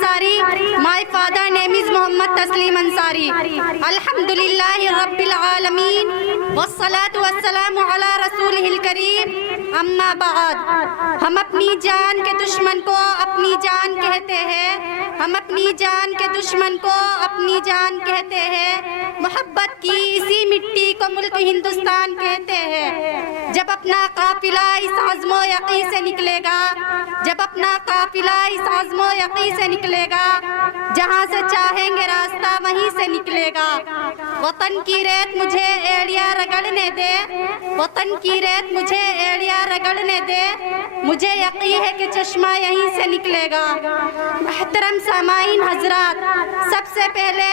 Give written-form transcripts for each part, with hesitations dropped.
Ansari. My father name is Muhammad Taslim Ansari. Alhamdulillahi Rabbil Alameen. Wassalatu wassalamu ala Rasulihil Kareem. Amma ba'd. ہم اپنی جان کے دشمن کو اپنی جان کہتے ہیں. ہم اپنی جان کے دشمن کو اپنی جان کہتے ہیں. محبت کی اسی مٹی کو ملک ہندوستان کہتے ہیں. جب اپنا قافلہ اس عزم و یقین سے نکلے گا, جب اپنا قافلہ اس عزم و یقین سے نکلے گا, جہاں سے چاہیں گے راستہ وہیں سے نکلے گا. وطن کی ریت مجھے ایڑیاں رگڑنے دے, وطن کی ریت مجھے ایڑیاں رگڑنے دے, مجھے یقین ہے کہ چشمہ یہیں سے نکلے گا. محترم سامعین حضرات, سب سے پہلے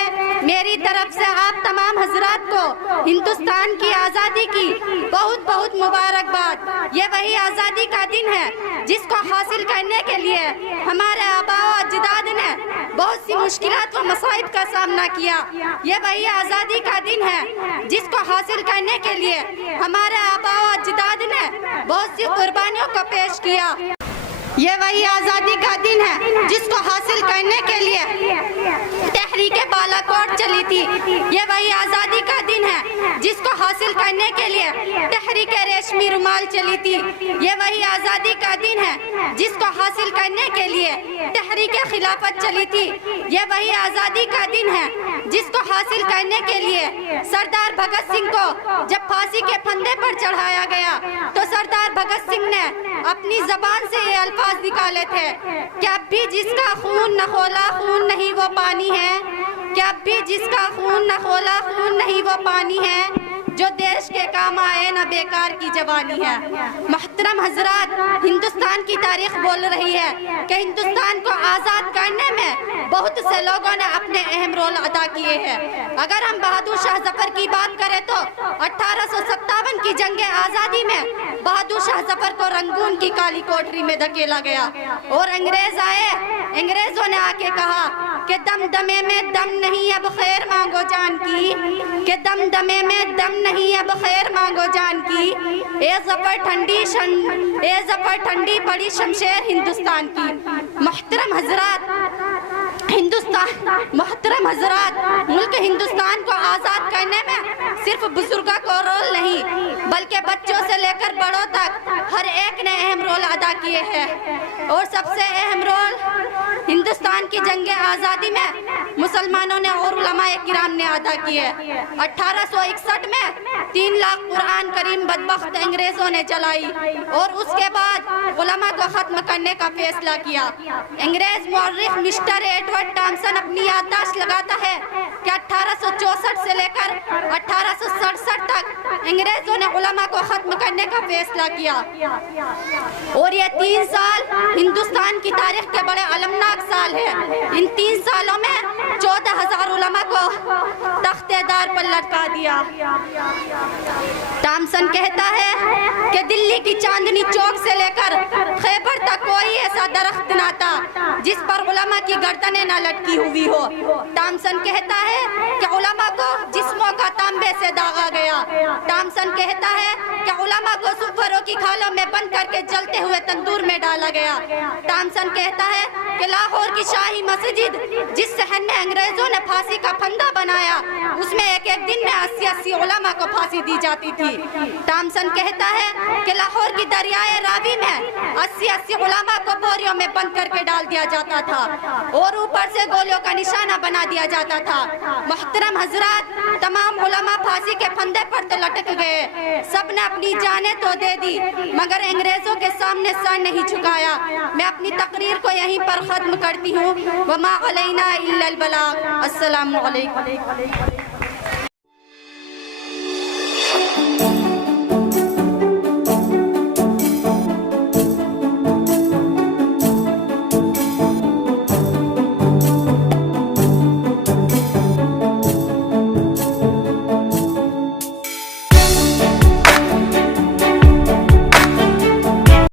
میری طرف سے آپ تمام حضرات کو ہندوستان کی آزادی کی بہت بہت مبارکباد. یہ وہی آزادی کا دن ہے جس کو حاصل کرنے کے لیے ہمارے آباء و اجداد نے بہت سی مشکلات و مصائب کا سامنا کیا. یہ وہی آزادی کا دن ہے جس کو حاصل کرنے کے لیے ہمارے آباء و اجداد نے بہت سی قربانیوں کو پیش کیا. یہ وہی آزادی کا دن ہے جس کو حاصل کرنے کے لیے تحریک بالا کوٹ چلی تھی. یہ وہی آزادی کا دن ہے جس کو حاصل کرنے کے لیے تحریک ریشمی رومال چلی تھی. یہ وہی آزادی کا دن ہے جس کو حاصل کرنے کے لیے تحریک خلافت چلی تھی. یہ وہی آزادی کا دن ہے جس کو حاصل کرنے کے لیے سردار بھگت سنگھ کو جب پھانسی کے پھندے پر چڑھایا گیا تو سردار بھگت سنگھ نے اپنی زبان سے یہ الفاظ نکالے تھے کہ اب بھی جس کا خون نہ کھولا خون نہیں وہ پانی ہے, کہ اب بھی جس کا خون نہ کھولا خون نہیں وہ پانی ہے, جو دیش کے کام آئے نہ بیکار کی جوانی ہے. محترم حضرات, ہندوستان کی تاریخ بول رہی ہے کہ ہندوستان کو آزاد کرنے میں بہت سے لوگوں نے اپنے اہم رول ادا کیے ہیں. اگر ہم بہادر شاہ ظفر کی بات کریں تو 1857 کی جنگ آزادی میں بہادر شاہ ظفر کو رنگون کی کالی کوٹری میں دھکیلا گیا اور انگریز آئے. انگریزوں نے آ کے کہا کہ دم دمے میں دم نہیں اب خیر مانگو جان کی, کہ دم دمے میں دم نہیں اب خیر مانگو جان کی. اے ظفر ٹھنڈی پڑی شمشیر ہندوستان کی. محترم حضرات, ملک ہندوستان کو آزاد کرنے میں صرف بزرگوں کو رول نہیں بلکہ بچوں سے لے کر بڑوں تک ہر ایک نے اہم رول ادا کیے ہیں. اور سب سے اہم رول ہندوستان کی جنگ آزادی میں مسلمانوں نے اور علماء کرام نے ادا کیے. 1861 میں 3 لاکھ قرآن کریم بدبخت انگریزوں نے جلائی اور اس کے بعد علماء کو ختم کرنے کا فیصلہ کیا. انگریز مورخ مسٹر ایڈورڈ ٹامسن اپنی یادداشت لگاتا ہے کہ 1864 سے لے کر 1867 تک انگریزوں نے علماء کو ختم کرنے کا فیصلہ کیا. اور یہ 3 سال ہندوستان کی تاریخ کے بڑے المناک سال ہیں. ان 3 سالوں میں 14,000 علماء کو تختے دار پر لٹکا دیا. ٹامسن کہتا ہے کہ دلی کی چاندنی چوک سے لے کر خیبر تک کوئی ایسا درخت نہ تھا جس پر علماء کی گردنیں نہ لٹکی ہوئی ہو. ٹامسن کہتا ہے کہ علماء کو جسموں کا تانبے سے داغا گیا. ٹامسن کہتا ہے کہ علماء کو سپروں کی کھالوں میں بند کر کے جلتے ہوئے تندور میں ڈالا گیا. ٹامسن کہتا ہے کہ لاہور کی شاہی مسجد جس صحن میں انگریزوں نے پھانسی کا پھندا بنایا اس میں ایک دن میں 80 علماء کو پھانسی دی جاتی تھی. ٹامسن کہتا ہے کہ لاہور کی دریائے راوی میں 80 علماء کو بوریوں میں بند کر کے ڈال دیا جاتا تھا اور اوپر سے گولیوں کا نشانہ بنا دیا جاتا تھا. محترم حضرات, تمام علماء پھانسی کے پھندے پر تو لٹک گئے, سب نے اپنی جانیں تو دے دی مگر انگریزوں کے سامنے سر نہیں جھکایا. میں اپنی تقریر کو یہیں پر ختم کرتی ہوں. وما علینا الا البلاغ. السلام علیکم.